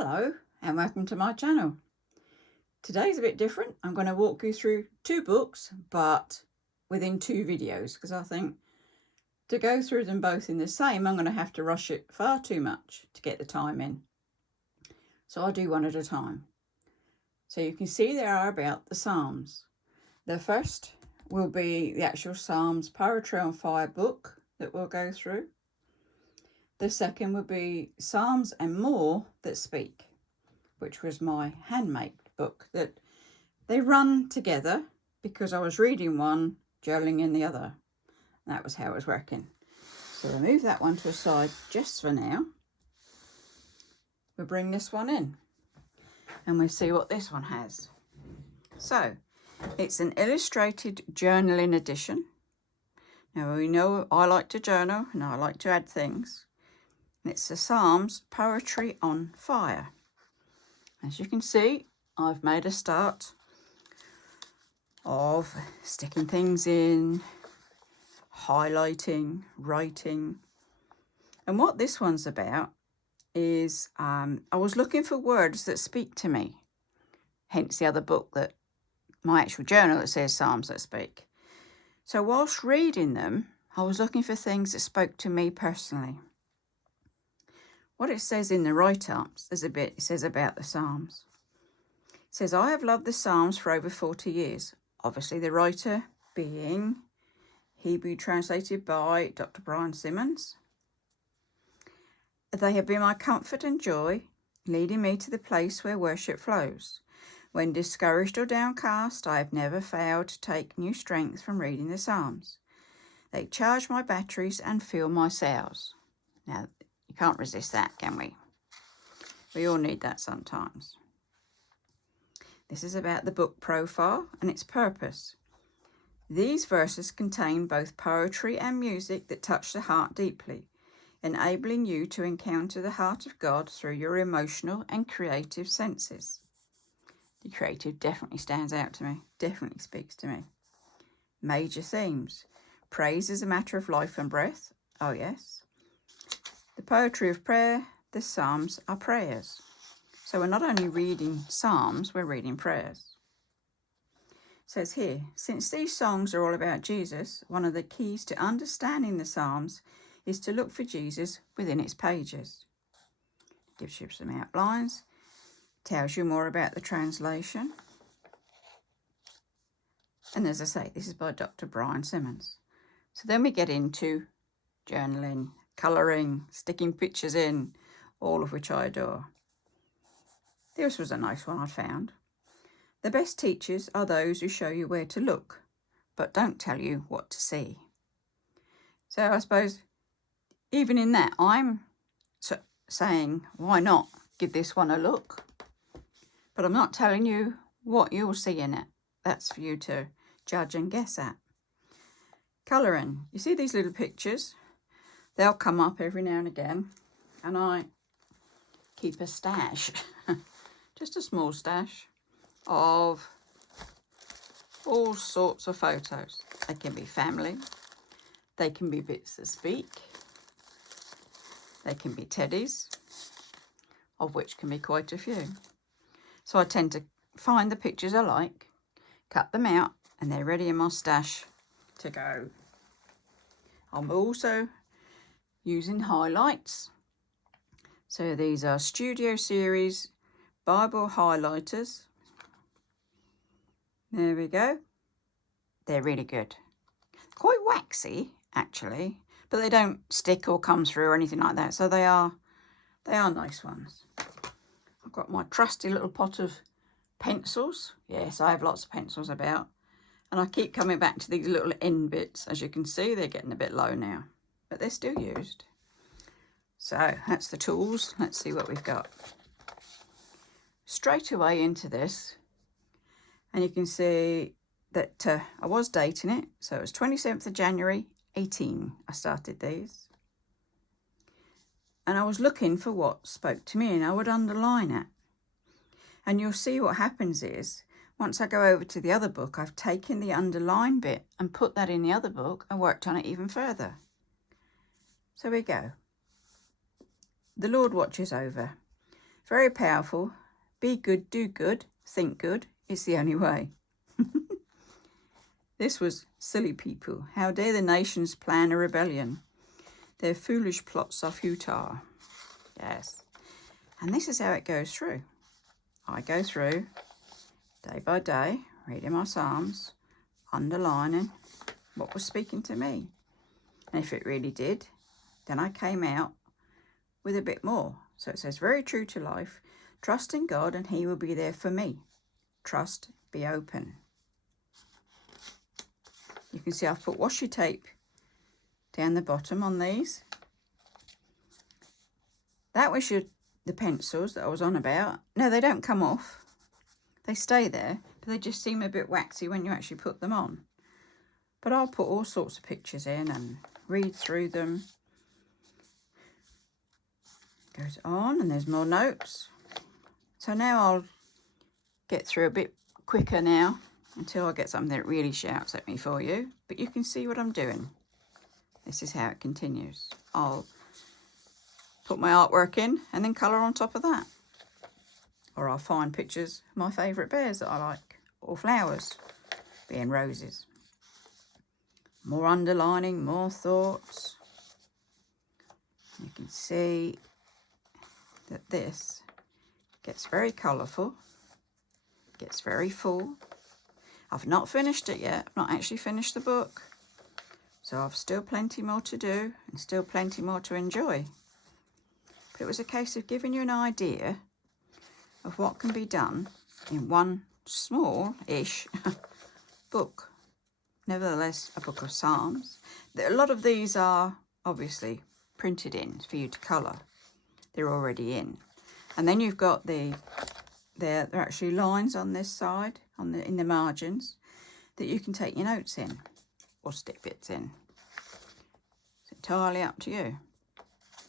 Hello and welcome to my channel. Today's a bit different. I'm going to walk you through two books but within two videos, because I think to go through them both in the same I'm going to have to rush it far too much to get the time in. So I'll do one at a time. So you can see they are about the Psalms. The first will be the actual Psalms Poetry on Fire book that we'll go through. The second will be Psalms and More That Speak, which was my handmade book that they run together because I was reading one, journaling in the other. And that was how it was working. So we'll move that one to a side just for now. We'll bring this one in and we'll see what this one has. So it's an illustrated journaling edition. Now we know I like to journal and I like to add things. And it's the Psalms Poetry on Fire. As you can see, I've made a start of sticking things in, highlighting, writing. And what this one's about is I was looking for words that speak to me. Hence the other book, that my actual journal, that says Psalms That Speak. So whilst reading them, I was looking for things that spoke to me personally. What it says in the write-ups, there's a bit it says about the Psalms. It says, I have loved the Psalms for over 40 years. Obviously the writer being Hebrew translated by Dr. Brian Simmons. They have been my comfort and joy, leading me to the place where worship flows. When discouraged or downcast, I have never failed to take new strength from reading the Psalms. They charge my batteries and fuel my sails. Now, you can't resist that, can we? We all need that sometimes. This is about the book profile and its purpose. These verses contain both poetry and music that touch the heart deeply, enabling you to encounter the heart of God through your emotional and creative senses. The creative definitely stands out to me, definitely speaks to me. Major themes. Praise is a matter of life and breath. Oh yes. The poetry of prayer, the Psalms are prayers. So we're not only reading Psalms, we're reading prayers. It says here, since these songs are all about Jesus, one of the keys to understanding the Psalms is to look for Jesus within its pages. It gives you some outlines, tells you more about the translation. And as I say, this is by Dr. Brian Simmons. So then we get into journaling, colouring, sticking pictures in, all of which I adore. This was a nice one I found. The best teachers are those who show you where to look, but don't tell you what to see. So I suppose even in that, I'm saying, why not give this one a look? But I'm not telling you what you'll see in it. That's for you to judge and guess at. Colouring. You see these little pictures? They'll come up every now and again, and I keep a stash, just a small stash, of all sorts of photos. They can be family, they can be bits that speak, they can be teddies, of which can be quite a few. So I tend to find the pictures I like, cut them out, and they're ready in my stash to go. I'm also using highlights. So these are Studio Series Bible highlighters. There we go. They're really good. Quite waxy, actually, but they don't stick or come through or anything like that. So they are nice ones. I've got my trusty little pot of pencils. Yes, I have lots of pencils about. And I keep coming back to these little end bits. As you can see, they're getting a bit low now, but they're still used. So that's the tools. Let's see what we've got. Straight away into this, and you can see that I was dating it. So it was 27th of January, 18. I started these. And I was looking for what spoke to me, and I would underline it. And you'll see what happens is, once I go over to the other book, I've taken the underline bit and put that in the other book and worked on it even further. So we go. The Lord watches over. Very powerful. Be good, do good, think good. It's the only way. This was silly people. How dare the nations plan a rebellion? Their foolish plots are futile. Yes. And this is how it goes through. I go through day by day, reading my Psalms, underlining what was speaking to me. And if it really did, then I came out with a bit more. So it says, very true to life, trust in God and he will be there for me. Trust, be open. You can see I've put washi tape down the bottom on these. That was the pencils that I was on about. No, they don't come off. They stay there, but they just seem a bit waxy when you actually put them on. But I'll put all sorts of pictures in and read through them. Goes on, and there's more notes. So now I'll get through a bit quicker now until I get something that really shouts at me for you. But you can see what I'm doing. This is how it continues. I'll put my artwork in and then colour on top of that. Or I'll find pictures of my favourite bears that I like, or flowers, being roses. More underlining, more thoughts. You can see that this gets very colourful, gets very full. I've not finished it yet. I've not actually finished the book. So I've still plenty more to do and still plenty more to enjoy. But it was a case of giving you an idea of what can be done in one small-ish book. Nevertheless, a book of Psalms. A lot of these are obviously printed in for you to colour. They're already in. And then you've got there are actually lines on this side, in the margins, that you can take your notes in or stick bits in. It's entirely up to you.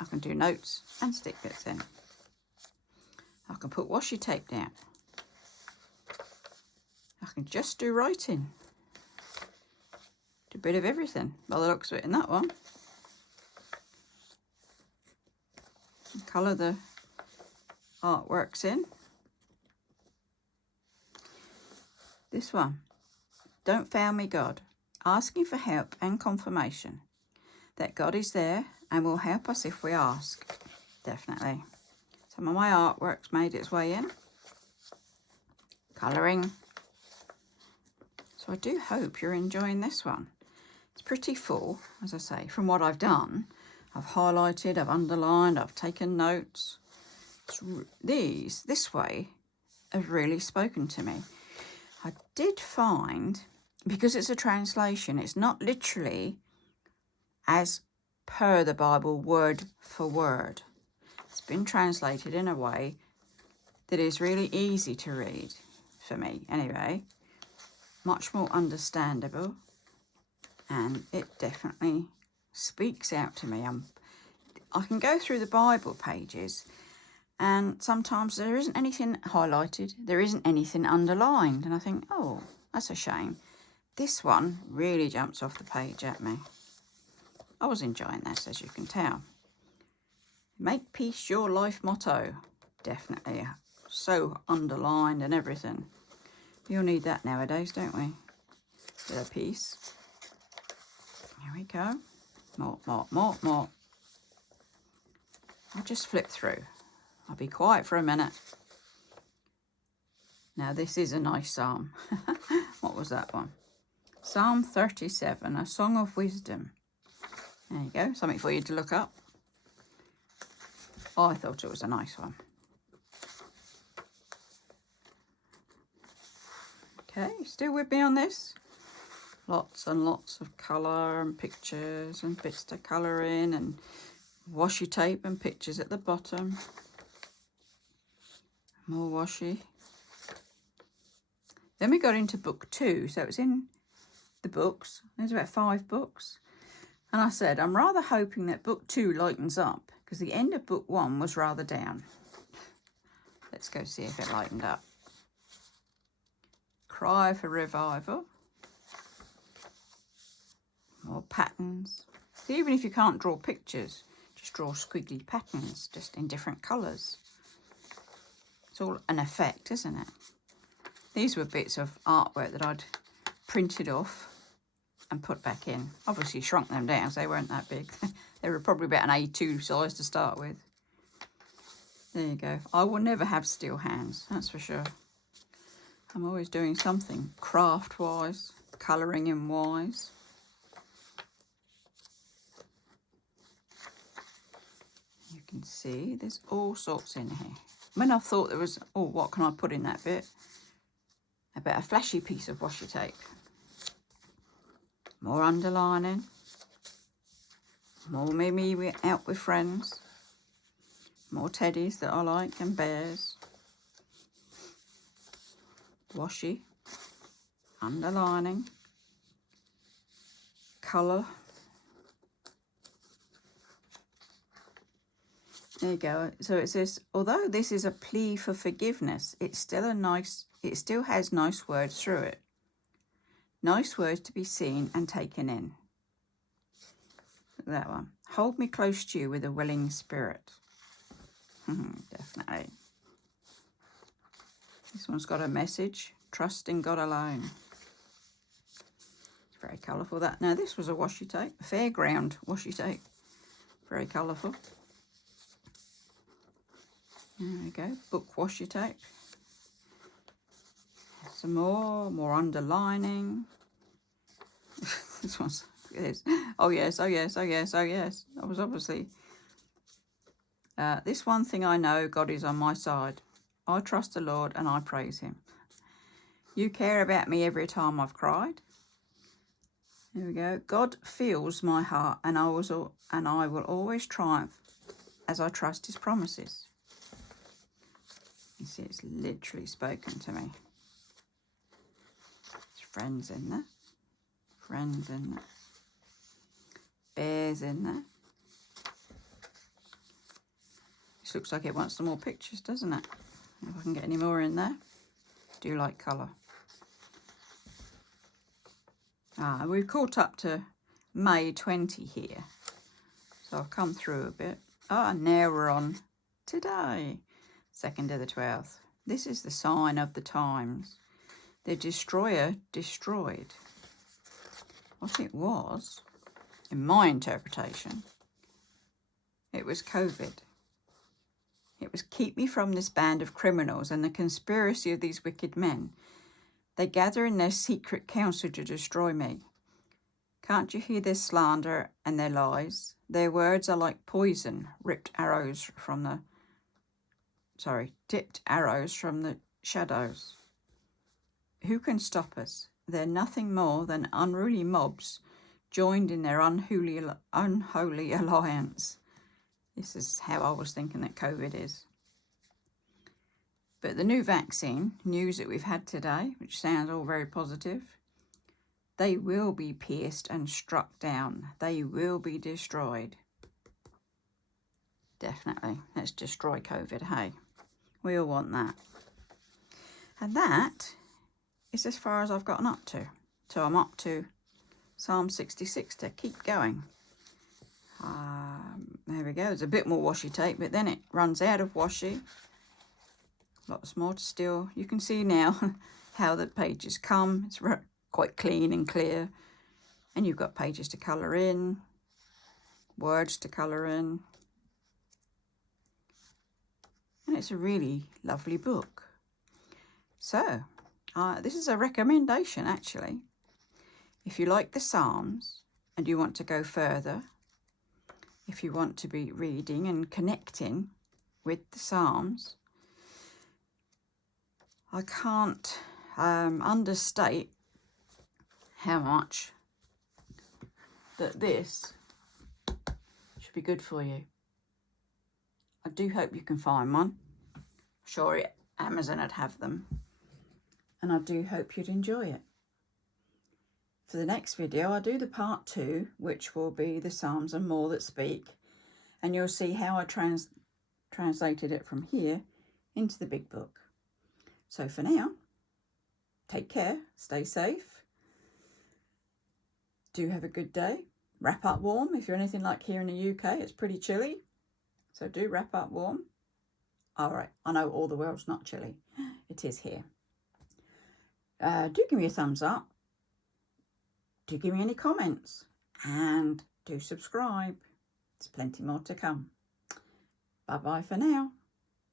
I can do notes and stick bits in. I can put washi tape down. I can just do writing. Do a bit of everything by the looks of it in that one. Colour the artworks in. This one, don't fail me, God, asking for help and confirmation that God is there and will help us if we ask. Definitely. Some of my artwork's made its way in. Colouring. So I do hope you're enjoying this one. It's pretty full, as I say, from what I've done. I've highlighted, I've underlined, I've taken notes. This way, have really spoken to me. I did find, because it's a translation, it's not literally as per the Bible, word for word. It's been translated in a way that is really easy to read, for me anyway. Much more understandable, and it definitely speaks out to me. I can go through the Bible pages, and sometimes there isn't anything highlighted, there isn't anything underlined, and I think, oh, that's a shame. This one really jumps off the page at me. I was enjoying this, as you can tell. Make peace your life motto. Definitely so underlined and everything. You'll need that nowadays, don't we? Bit of peace. Here we go. More. I'll just flip through. I'll be quiet for a minute. Now this is a nice psalm. What was that one? Psalm 37, a song of wisdom. There you go, something for you to look up. I thought it was a nice one. Okay, still with me on this? Lots and lots of colour and pictures and bits to colour in and washi tape and pictures at the bottom. More washi. Then we got into book 2, so it's in the books. There's about 5 books. And I said, I'm rather hoping that book 2 lightens up, because the end of book 1 was rather down. Let's go see if it lightened up. Cry for revival. More patterns. So even if you can't draw pictures, just draw squiggly patterns, just in different colours. all an effect, isn't it? These were bits of artwork that I'd printed off and put back in. Obviously shrunk them down so they weren't that big. They were probably about an A2 size to start with. There you go. I will never have steel hands, that's for sure. I'm always doing something craft-wise, colouring-in-wise. You can see there's all sorts in here. When I thought there was, oh, what can I put in that bit? I bet a flashy piece of washi tape. More underlining. More me out with friends. More teddies that I like and bears. Washi. Underlining. Colour. There you go. So it says, although this is a plea for forgiveness, it still has nice words through it. Nice words to be seen and taken in. Look at that one. Hold me close to you with a willing spirit. Definitely. This one's got a message. Trust in God alone. It's very colourful. That. Now this was a washi tape. A fairground washi tape. Very colourful. There we go. Book washi tape. Some more underlining. This one's, look at this. Oh yes, oh yes, oh yes, oh yes. That was obviously. This one thing I know, God is on my side. I trust the Lord and I praise him. You care about me every time I've cried. There we go. God feels my heart and I will always triumph as I trust his promises. You see, it's literally spoken to me. There's friends in there. Friends in there. Bears in there. This looks like it wants some more pictures, doesn't it? If I can get any more in there. Do like colour. We've caught up to May 20 here. So I've come through a bit. And now we're on today. 2nd of the 12th. This is the sign of the times. The destroyer destroyed. What it was, in my interpretation, it was COVID. It was keep me from this band of criminals and the conspiracy of these wicked men. They gather in their secret council to destroy me. Can't you hear their slander and their lies? Their words are like poison, tipped arrows from the shadows. Who can stop us? They're nothing more than unruly mobs joined in their unholy alliance. This is how I was thinking that COVID is. But the new vaccine, news that we've had today, which sounds all very positive, they will be pierced and struck down. They will be destroyed. Definitely. Let's destroy COVID, hey? We all want that. And that is as far as I've gotten up to. So I'm up to Psalm 66 to keep going. There we go. There's a bit more washi tape, but then it runs out of washi. Lots more to still. You can see now how the pages come. It's quite clean and clear. And you've got pages to colour in, words to colour in. And it's a really lovely book. So, this is a recommendation actually. If you like the Psalms and you want to go further, if you want to be reading and connecting with the Psalms, I can't understate how much that this should be good for you. I do hope you can find one. Sure, Amazon would have them. And I do hope you'd enjoy it. For the next video, I'll do the part 2, which will be the Psalms and More That Speak. And you'll see how I translated it from here into the big book. So for now, take care, stay safe. Do have a good day. Wrap up warm. If you're anything like here in the UK, it's pretty chilly. So do wrap up warm. All right, I know all the world's not chilly. It is here. Do give me a thumbs up. Do give me any comments. And do subscribe. There's plenty more to come. Bye-bye for now.